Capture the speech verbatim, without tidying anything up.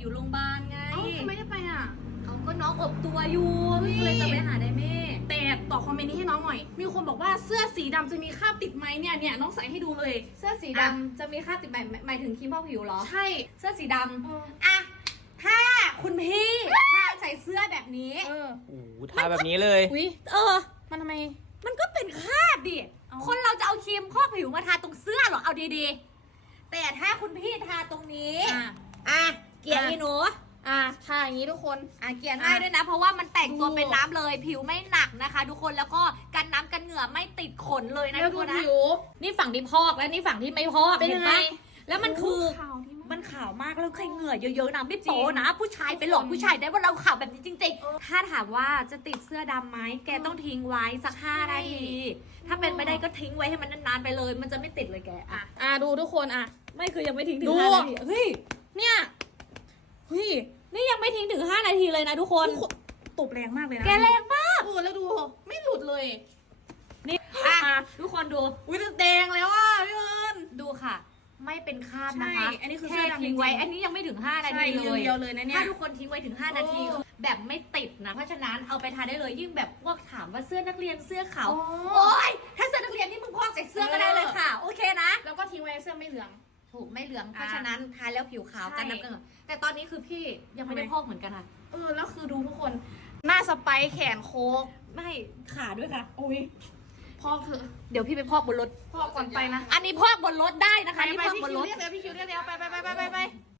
อยู่โรงพยาบาลไงเอ้าทำไมได้ไปอ่ะเขาก็น้องอบตัวอยู่เฮ้ยเลยจะไปหาไดเม่แต่ตอบคอมเมนต์นี้ให้น้องหน่อย มีคนบอกว่าเสื้อสีดำจะมีคราบติดไหมเนี่ยเนี่ยน้องใส่ให้ดูเลยเสื้อสีดำจะมีค่าติดหมายหมายถึงครีมพอกผิวเหรอใช่เสื้อสีดเออำอ่ะถ้าคุณพี่ถ้าใส่เสื้อแบบนี้เออโอ้โหทาแบบนี้เลยอุ้ยเออมันทำไมมันก็เป็นคราบดิเอาคนเราจะเอาครีมพอกผิวมาทาตรงเสื้อเหรอ เอาดีๆ แต่ถ้าคุณพี่ทาตรงนี้อ่ะอ่ะ เกลี่ยอ่ะอีหนูอ่ะถ้าอย่างนี้ทุกคนอ่ะ เกลี่ยง่ายด้วยนะ เพราะว่ามันแต่งตัวดูเป็นน้ำเลย ผิวไม่หนักนะคะ ทุกคน แล้วก็กันน้ำกันเหงื่อไม่ติดขนเลยนะแล้ทุวกดูคนนะผิวนี่ฝั่งที่พอกและนี่ฝั่งที่ไม่พอกเป็นยังไงห็ปะแล้วมันคือขาวที่มันขาวมากแล้วใครเหงื่อเยอะๆนะไม่จริโป๊งนะ ผู้ชายไปหลอกผู้ชายได้ว่าเราขาวแบบนี้จริงๆ ถ้าถามว่าจะติดเสื้อดำไหมแกต้องทิ้งไว้สักห้านาที ถ้าเป็นไปได้ก็ทิ้งไว้ให้มันนานๆไปเลย มันจะไม่ติดเลยแกอ่ะอ่ะดูทุกคนอ่ะไม่คือยังไม่ทิ้งถึดูงห้านาทีเฮ้ยเนี่ยเฮ้ยนี่ยังไม่ทิ้งถึงห้านาทีเลยนะทุกคนทุกคนตบแรงมากเลยนะแกแรงมากเออแล้วดูไม่หลุดเลยนี่อ่ะทุกคนดูอุ้ยแดงแล้วอ่ะพี่เอิญดูค่ะ ไม่เป็นคราบนะคะใช่อันนี้คือแค่เสื้อดำทิ้งไว้จริงๆอันนี้ยังไม่ถึงห้านาใช่ทีเลยเดียวเลยนะเนี่ยถ้าทุกคนทิ้งไว้ถึงห้านาทีโอ้แบบไม่ติดนะ เพราะฉะนั้นเอาไปทาได้เลยยิ่งแบบพวกถามว่าเสื้อนักเรียนเสื้อขาวอ๋อโอ๊ยถ้าเสื้อนักเรียนนี่มึงพอกใส่เสื้อก็ได้เลยค่ะ โอเคนะแล้วก็ทิ้งไว้เสื้อไม่เหลืองถูกไม่เหลือง เพอ่ะราะฉะนั้นทาแล้วผิวขาวใช่กันน้ำกันเหงื่อแต่ตอนนี้คือพี่ยังไม่ได้ทำไมพอกเหมือนกันค่ะเออแล้วคือดูทุกคน หน้าสไปค์แขนโค้กไม่ขาด้วยค่ะอุ้ยพอกเถอะเดี๋ยวพี่ไปพอกบนรถพอกก่อนไปนะอันนี้พอกบนรถได้นะคะไปนี่ไปพอกพี่บนคิรวถเรียกแล้วพี่คิวเรียกแล้วไปไปไปไปไป